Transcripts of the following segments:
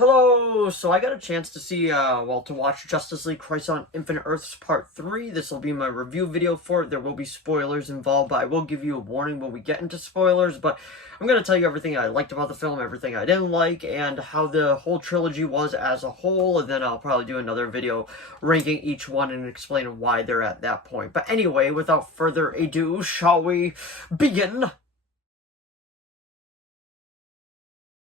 Hello! So I got a chance to to watch Justice League Crisis on Infinite Earths Part 3. This will be my review video for it. There will be spoilers involved, but I will give you a warning when we get into spoilers. But I'm going to tell you everything I liked about the film, everything I didn't like, and how the whole trilogy was as a whole. And then I'll probably do another video ranking each one and explaining why they're at that point. But anyway, without further ado, shall we begin?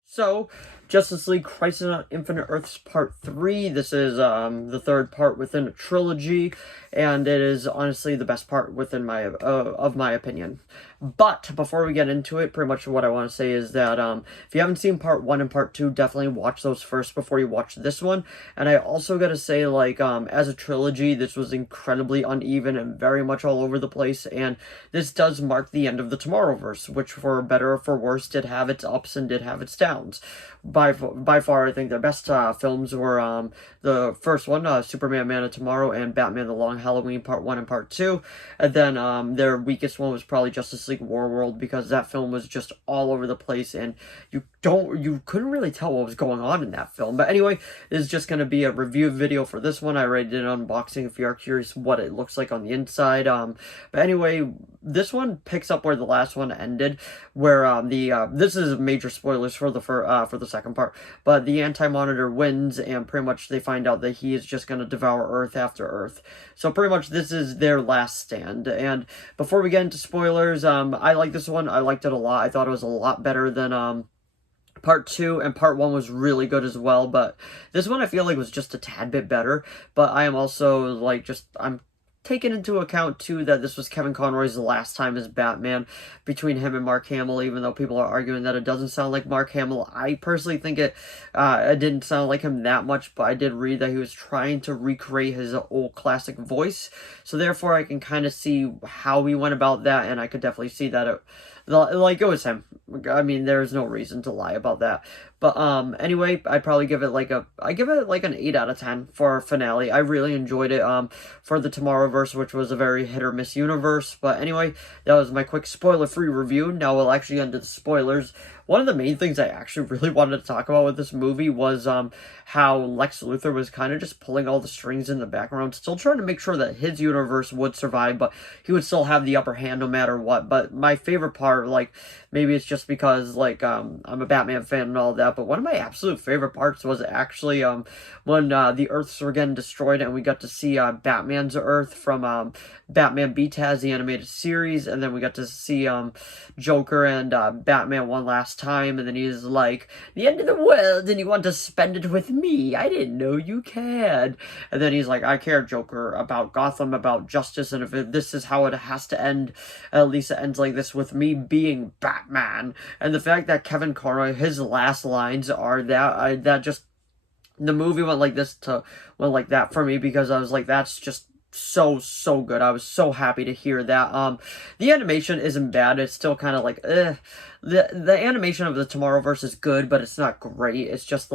So, Justice League Crisis on Infinite Earths Part 3. This is the third part within a trilogy, and it is honestly the best part within my opinion. But before we get into it, pretty much what I want to say is that if you haven't seen Part 1 and Part 2, definitely watch those first before you watch this one. And I also got to say, as a trilogy, this was incredibly uneven and very much all over the place, and this does mark the end of the Tomorrowverse, which for better or for worse did have its ups and did have its downs. By far, I think their best films were the first one, Superman Man of Tomorrow, and Batman The Long Halloween Part 1 and Part 2. And then their weakest one was probably Justice League Warworld, because that film was just all over the place, and you couldn't really tell what was going on in that film. But anyway, this is just going to be a review video for this one. I already did an unboxing if you are curious what it looks like on the inside. But anyway, this one picks up where the last one ended, where this is major spoilers for the second part, but the Anti-Monitor wins, and pretty much they find out that he is just going to devour Earth after Earth. So pretty much this is their last stand. And before we get into spoilers, I like this one. I liked it a lot. I thought it was a lot better than Part 2, and Part 1 was really good as well, but this one I feel like was just a tad bit better. But I am also I'm taking into account too that this was Kevin Conroy's last time as Batman, between him and Mark Hamill, even though people are arguing that it doesn't sound like Mark Hamill. I personally think it didn't sound like him that much, but I did read that he was trying to recreate his old classic voice, so therefore I can kind of see how he went about that, and I could definitely see that it was him. I mean, there's no reason to lie about that. But anyway, I'd probably give it I give it like an 8 out of 10 for our finale. I really enjoyed it for the Tomorrowverse, which was a very hit or miss universe. But anyway, that was my quick spoiler-free review. Now we'll actually get into the spoilers. One of the main things I actually really wanted to talk about with this movie was how Lex Luthor was kind of just pulling all the strings in the background, still trying to make sure that his universe would survive, but he would still have the upper hand no matter what. But my favorite part, maybe it's just because I'm a Batman fan and all that, but one of my absolute favorite parts was actually when the Earths were getting destroyed, and we got to see Batman's Earth from Batman BTAS, the animated series, and then we got to see Joker and Batman one last time, and then he's like, the end of the world, and you want to spend it with me? I didn't know you cared. And then he's like, I care, Joker, about Gotham, about justice, and if this is how it has to end, at least it ends like this, with me being Batman. And the fact that Kevin Conroy, his last lines are that just, the movie went like that for me, because I was like, that's just so good. I was so happy to hear that. The animation isn't bad. It's still kind of like, the animation of the Tomorrowverse is good, but it's not great. It's just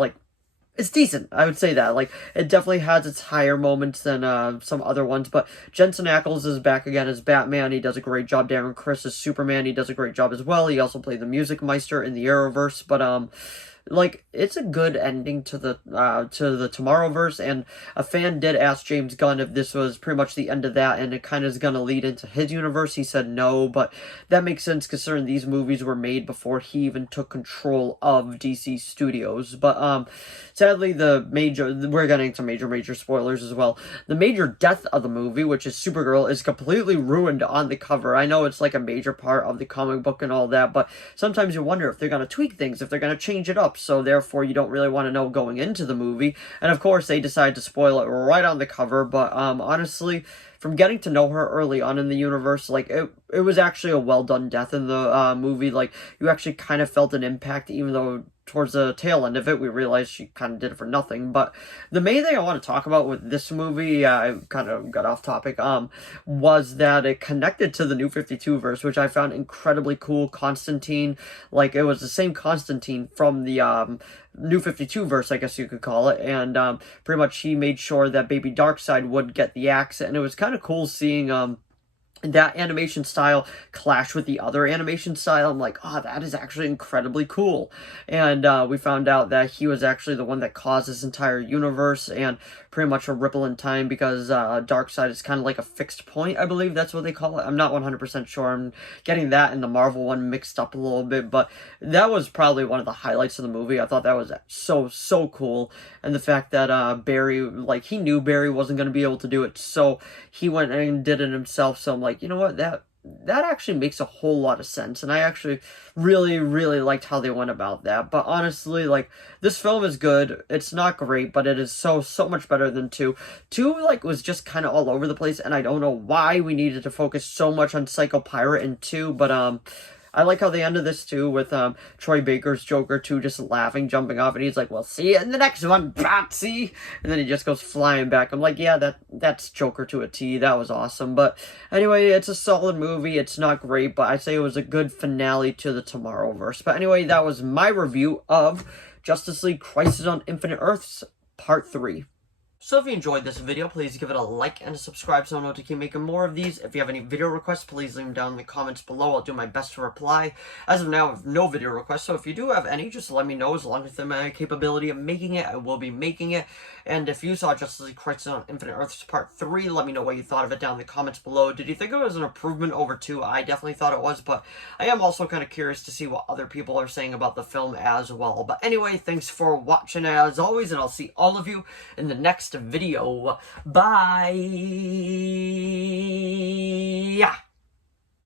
it's decent. I would say that. It definitely has its higher moments than some other ones, but Jensen Ackles is back again as Batman. He does a great job. Darren Criss as Superman. He does a great job as well. He also played the Music Meister in the Arrowverse, but it's a good ending to the Tomorrowverse, and a fan did ask James Gunn if this was pretty much the end of that, and it kind of is going to lead into his universe. He said no, but that makes sense considering these movies were made before he even took control of DC Studios. But sadly, we're getting into major spoilers as well. The major death of the movie, which is Supergirl, is completely ruined on the cover. I know it's like a major part of the comic book and all that, but sometimes you wonder if they're going to tweak things, if they're going to change it up, so therefore you don't really want to know going into the movie. And of course, they decide to spoil it right on the cover, but honestly, from getting to know her early on in the universe, it was actually a well-done death in the movie. You actually kind of felt an impact, even though towards the tail end of it, we realized she kind of did it for nothing. But the main thing I want to talk about with this movie, I kind of got off topic, was that it connected to the New 52 verse, which I found incredibly cool. Constantine, it was the same Constantine from the New 52 verse, I guess you could call it, and pretty much he made sure that Baby Darkseid would get the axe, and it was kind of cool seeing that animation style clashed with the other animation style. I'm like, oh, that is actually incredibly cool. And we found out that he was actually the one that caused this entire universe and pretty much a ripple in time, because Darkseid is kind of like a fixed point, I believe that's what they call it. I'm not 100% sure. I'm getting that and the Marvel one mixed up a little bit, but that was probably one of the highlights of the movie. I thought that was so cool. And the fact that Barry, like, he knew Barry wasn't going to be able to do it, so he went and did it himself. So I'm like, you know what, that actually makes a whole lot of sense, and I actually really liked how they went about that. But honestly, like, this film is good. It's not great, but it is so much better than 2. 2, like, was just kind of all over the place, and I don't know why we needed to focus so much on Psycho Pirate in 2, but I like how they ended this too with Troy Baker's Joker 2 just laughing, jumping off, and he's like, "Well, see you in the next one, Patsy." And then he just goes flying back. I'm like, yeah, that's Joker to a T. That was awesome. But anyway, it's a solid movie. It's not great, but I say it was a good finale to the Tomorrowverse. But anyway, that was my review of Justice League Crisis on Infinite Earths Part 3. So if you enjoyed this video, please give it a like and a subscribe so I know to keep making more of these. If you have any video requests, please leave them down in the comments below. I'll do my best to reply. As of now, I have no video requests, so if you do have any, just let me know. As long as I'm capability of making it, I will be making it. And if you saw Justice League Crisis on Infinite Earths Part 3, let me know what you thought of it down in the comments below. Did you think it was an improvement over 2? I definitely thought it was, but I am also kind of curious to see what other people are saying about the film as well. But anyway, thanks for watching as always, and I'll see all of you in the next video. Bye!